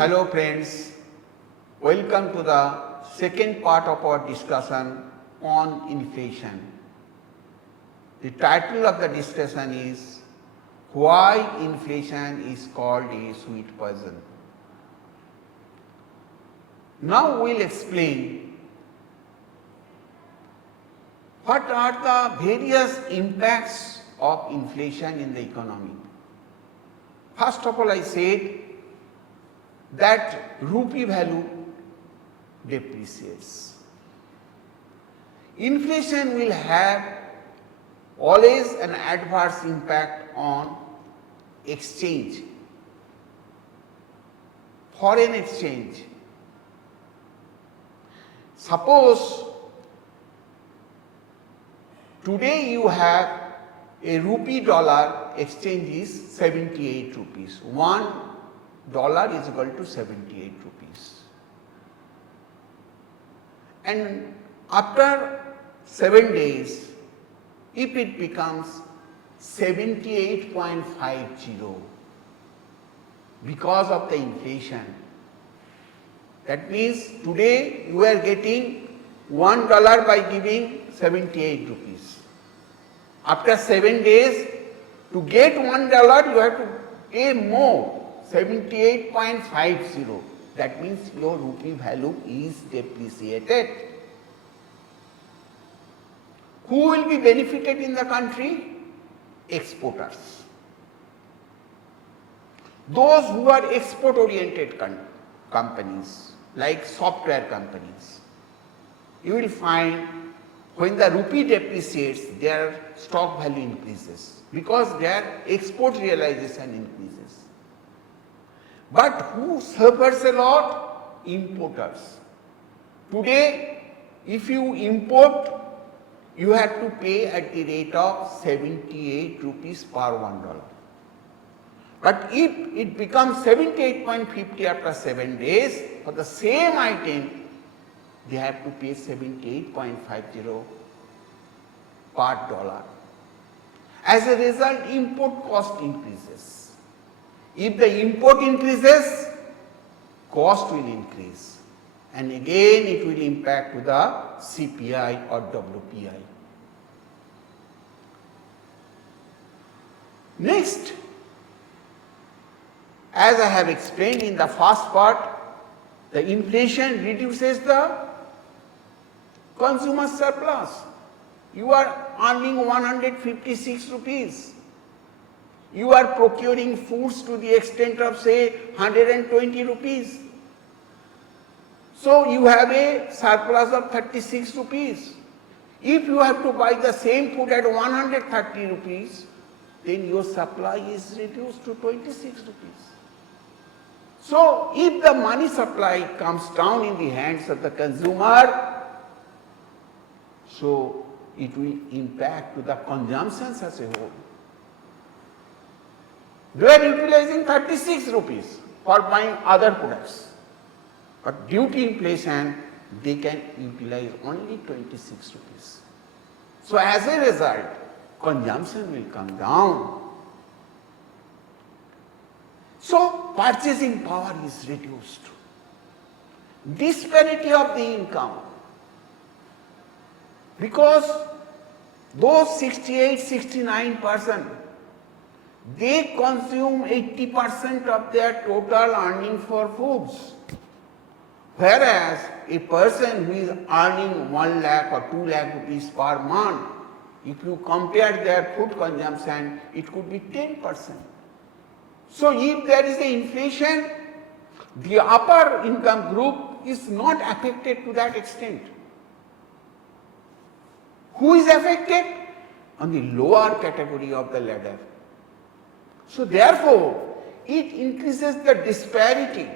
Hello friends, welcome to the second part of our discussion on inflation. The title of the discussion is Why Inflation is Called a Sweet Poison. Now we will explain what are the various impacts of inflation in the economy. First of all, I said that rupee value depreciates. Inflation will have always an adverse impact on exchange, foreign exchange. Suppose today you have a rupee dollar exchange is 78 rupees. $1 is equal to 78 rupees. And after 7 days, if it becomes 78.50 because of the inflation, that means today you are getting $1 by giving 78 rupees. After 7 days, to get $1 you have to pay more, 78.50. That means your rupee value is depreciated. Who will be benefited in the country? Exporters. Those who are export oriented companies like software companies. You will find when the rupee depreciates, their stock value increases because their export realization increases. But who suffers a lot? Importers. Today, if you import, you have to pay at the rate of 78 rupees per $1. But if it becomes 78.50 after 7 days, for the same item, they have to pay 78.50 per $1. As a result, import cost increases. If the import increases, cost will increase, and again it will impact to the CPI or WPI. Next, as I have explained in the first part, the inflation reduces the consumer surplus. You are earning 156 rupees. You are procuring foods to the extent of say 120 rupees. So you have a surplus of 36 rupees. If you have to buy the same food at 130 rupees, then your supply is reduced to 26 rupees. So if the money supply comes down in the hands of the consumer, so it will impact to the consumptions as a whole. They are utilizing 36 rupees for buying other products, but due to inflation, they can utilize only 26 rupees. So as a result, consumption will come down. So purchasing power is reduced. Disparity of the income. Because those 68-69%, they consume 80% of their total earning for foods. Whereas a person who is earning 1 lakh or 2 lakh rupees per month, if you compare their food consumption, it could be 10%. So if there is an inflation, the upper income group is not affected to that extent. Who is affected? On the lower category of the ladder. So therefore, it increases the disparity,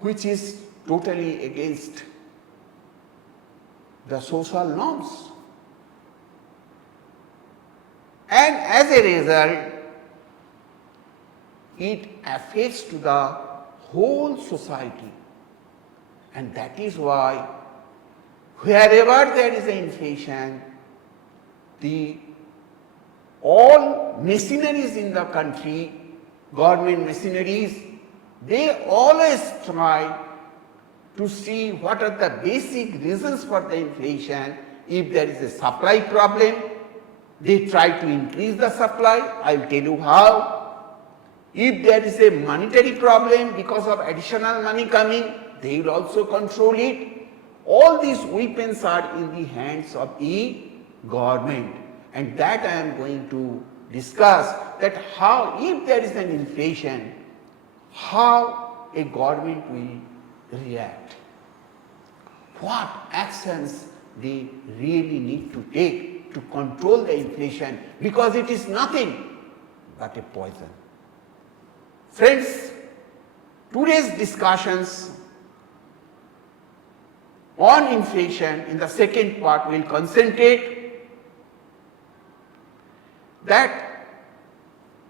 which is totally against the social norms. And as a result, it affects to the whole society. And that is why wherever there is an inflation, all machineries in the country, government machineries, they always try to see what are the basic reasons for the inflation. If there is a supply problem, they try to increase the supply. I will tell you how. If there is a monetary problem because of additional money coming, they will also control it. All these weapons are in the hands of the government, and that I am going to discuss, that how, if there is an inflation, how a government will react. What actions they really need to take to control the inflation, because it is nothing but a poison. Friends, today's discussions on inflation in the second part will concentrate that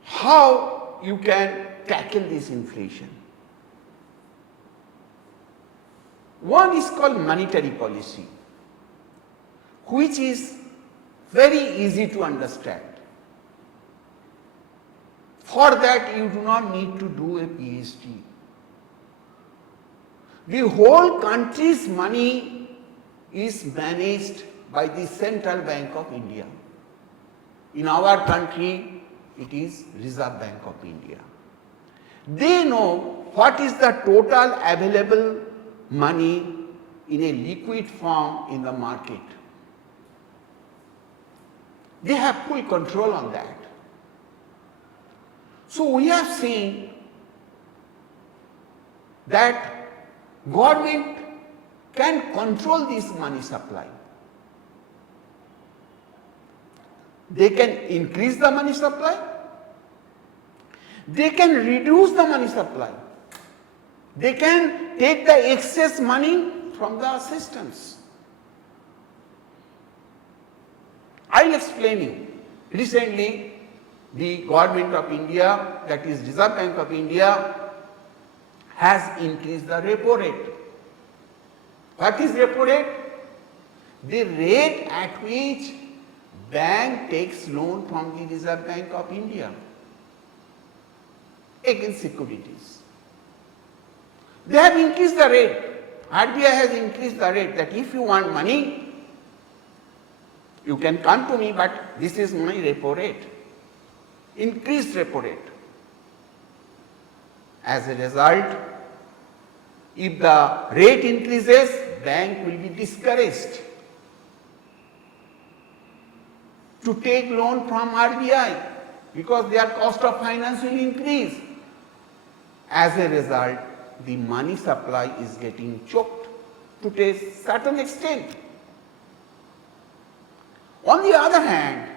how you can tackle this inflation. One is called monetary policy, which is very easy to understand. For that you do not need to do a PhD. The whole country's money is managed by the Central Bank of India. In our country, it is Reserve Bank of India. They know what is the total available money in a liquid form in the market. They have full control on that. So we have seen that government can control this money supply. They can increase the money supply. They can reduce the money supply. They can take the excess money from the systems. I will explain you. Recently, the government of India, that is Reserve Bank of India, has increased the repo rate. What is repo rate? The rate at which bank takes loan from the Reserve Bank of India against securities. They have increased the rate. RBI has increased the rate, that if you want money, you can come to me, but this is my repo rate. Increased repo rate. As a result, if the rate increases, bank will be discouraged to take loan from RBI because their cost of finance will increase. As a result, the money supply is getting choked to a certain extent. On the other hand,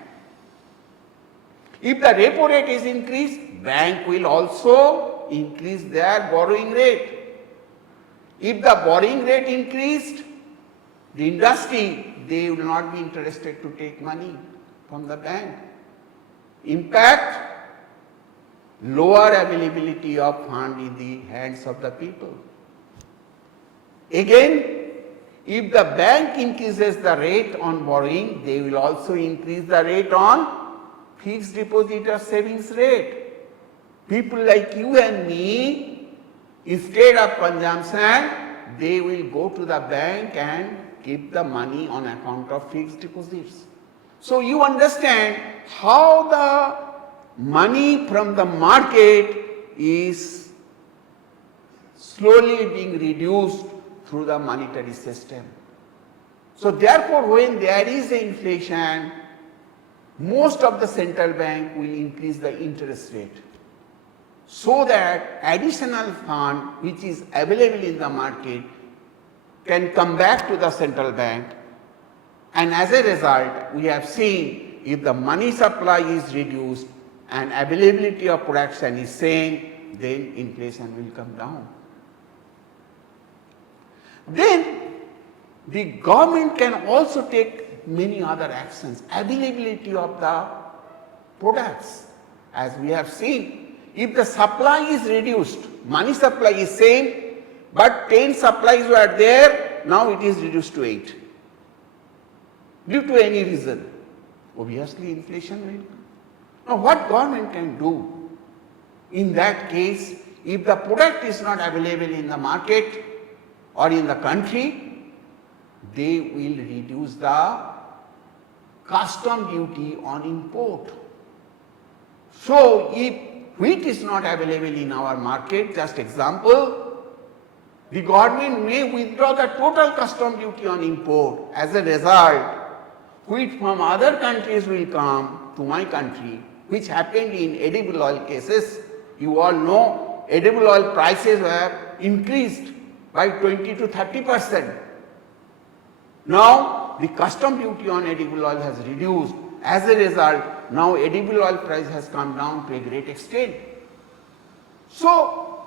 if the repo rate is increased, bank will also increase their borrowing rate. If the borrowing rate increased, the industry, they will not be interested to take money from the bank. Impact, lower availability of fund in the hands of the people. Again, if the bank increases the rate on borrowing, they will also increase the rate on fixed deposit or savings rate. People like you and me, instead of consumption, they will go to the bank and keep the money on account of fixed deposits. So you understand how the money from the market is slowly being reduced through the monetary system. So therefore, when there is an inflation, most of the central bank will increase the interest rate, so that additional fund which is available in the market can come back to the central bank, and as a result we have seen, if the money supply is reduced and availability of production is same, then inflation will come down. Then the government can also take many other actions. Availability of the products, as we have seen, if the supply is reduced, money supply is same, but 10 supplies were there, now it is reduced to 8. Due to any reason, obviously inflation will. Now what government can do? In that case, If the product is not available in the market or in the country, they will reduce the custom duty on import. So if wheat is not available in our market, just example, the government may withdraw the total custom duty on import. As a result, wheat from other countries will come to my country, which happened in edible oil cases. You all know edible oil prices have increased by 20 to 30%. Now the custom duty on edible oil has reduced. As a result, now edible oil price has come down to a great extent. So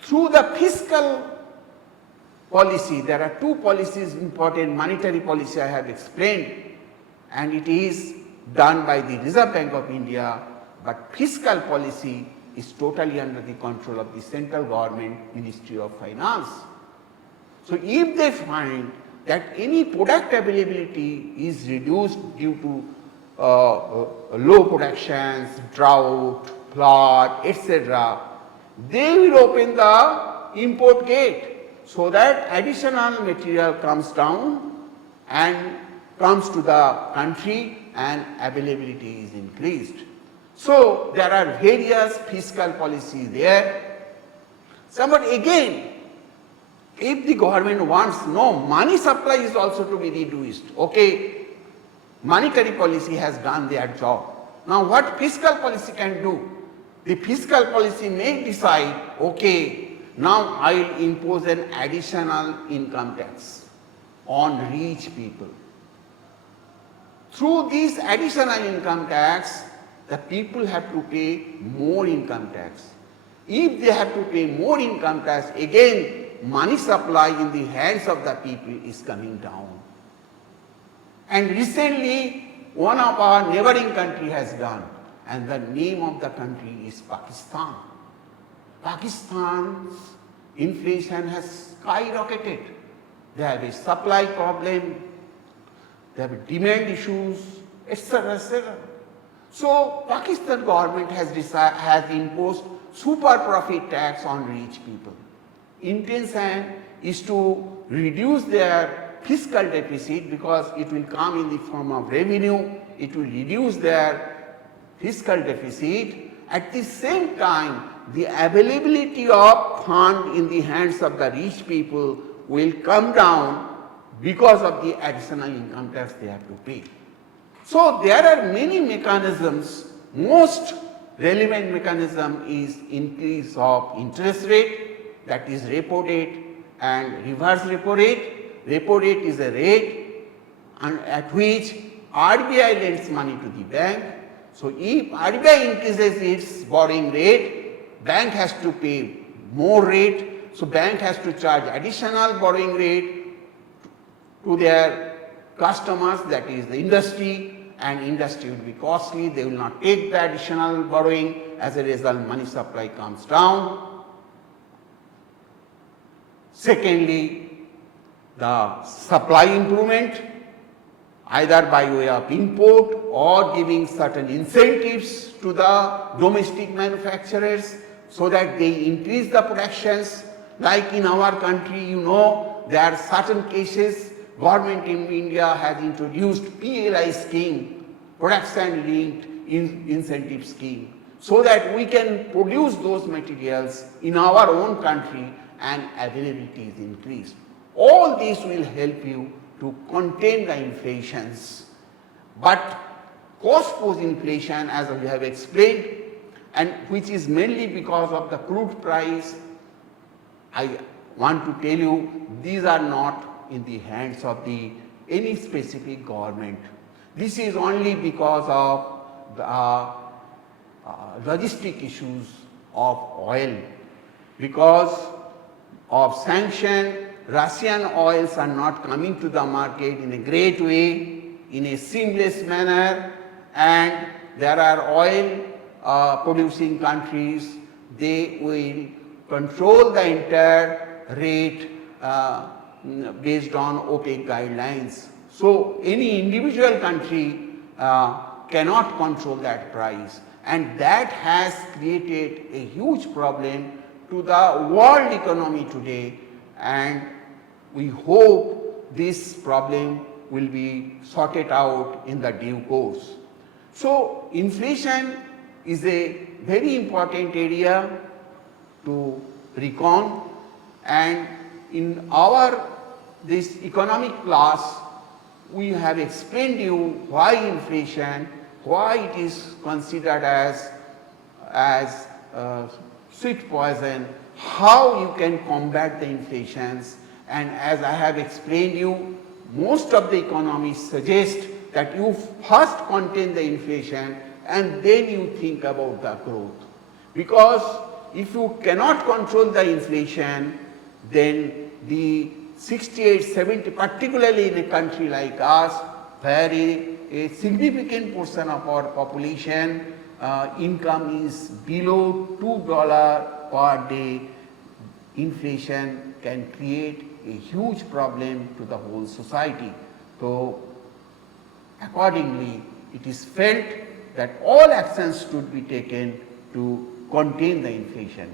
through the fiscal policy, there are two policies important. Monetary policy I have explained, and it is done by the Reserve Bank of India, but fiscal policy is totally under the control of the central government, Ministry of Finance. So if they find that any product availability is reduced due to low productions, drought, flood, etc., they will open the import gate so that additional material comes down and comes to the country and availability is increased. So there are various fiscal policies there. But again, if the government wants, no, money supply is also to be reduced. Okay, monetary policy has done their job. Now what fiscal policy can do? The fiscal policy may decide, okay, now I will impose an additional income tax on rich people. Through this additional income tax, the people have to pay more income tax. If they have to pay more income tax, again, money supply in the hands of the people is coming down. And recently, one of our neighboring country has done, and the name of the country is Pakistan. Pakistan's inflation has skyrocketed. They have a supply problem, they have demand issues, etc., etc. So Pakistan government has imposed super profit tax on rich people. Intention is to reduce their fiscal deficit because it will come in the form of revenue, it will reduce their fiscal deficit. At the same time, the availability of fund in the hands of the rich people will come down because of the additional income tax they have to pay. So there are many mechanisms. Most relevant mechanism is increase of interest rate, that is repo rate and reverse repo rate. Repo rate is a rate at which RBI lends money to the bank. So if RBI increases its borrowing rate, bank has to pay more rate. So bank has to charge additional borrowing rate to their customers, that is the industry, and industry will be costly, they will not take the additional borrowing. As a result, money supply comes down. Secondly, the supply improvement, either by way of import or giving certain incentives to the domestic manufacturers so that they increase the productions. Like in our country, you know, there are certain cases government in India has introduced PLI scheme, production linked incentive scheme, so that we can produce those materials in our own country and availability is increased. All these will help you to contain the inflations. But cost push inflation, as we have explained, and which is mainly because of the crude price, I want to tell you, these are not in the hands of any specific government. This is only because of the logistic issues of oil. Because of sanction, Russian oils are not coming to the market in a great way, in a seamless manner, and there are oil producing countries, they will control the entire rate based on OPEC guidelines. So any individual country cannot control that price, and that has created a huge problem to the world economy today, and we hope this problem will be sorted out in the due course. So, inflation is a very important area to recon, and in our this economic class we have explained you why inflation, why it is considered as sweet poison, how you can combat the inflations, and as I have explained you, most of the economists suggest that you first contain the inflation and then you think about the growth. Because if you cannot control the inflation, then the 68, 70, particularly in a country like us, where a significant portion of our population income is below $2 per day, inflation can create a huge problem to the whole society. So, accordingly, it is felt that all actions should be taken to contain the inflation.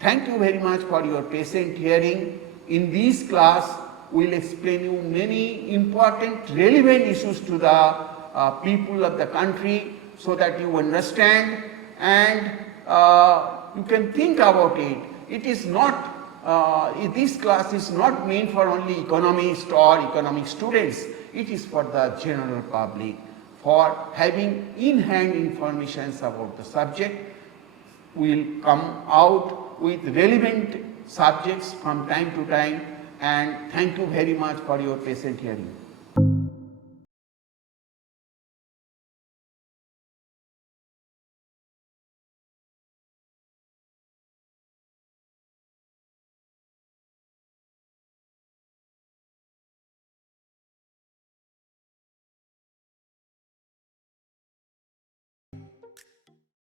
Thank you very much for your patient hearing. In this class, we will explain you many important relevant issues to the people of the country, so that you understand and you can think about it. It is not, this class is not meant for only economists or economic students. It is for the general public, for having in-hand information about the subject. We will come out with relevant subjects from time to time, and thank you very much for your patient hearing.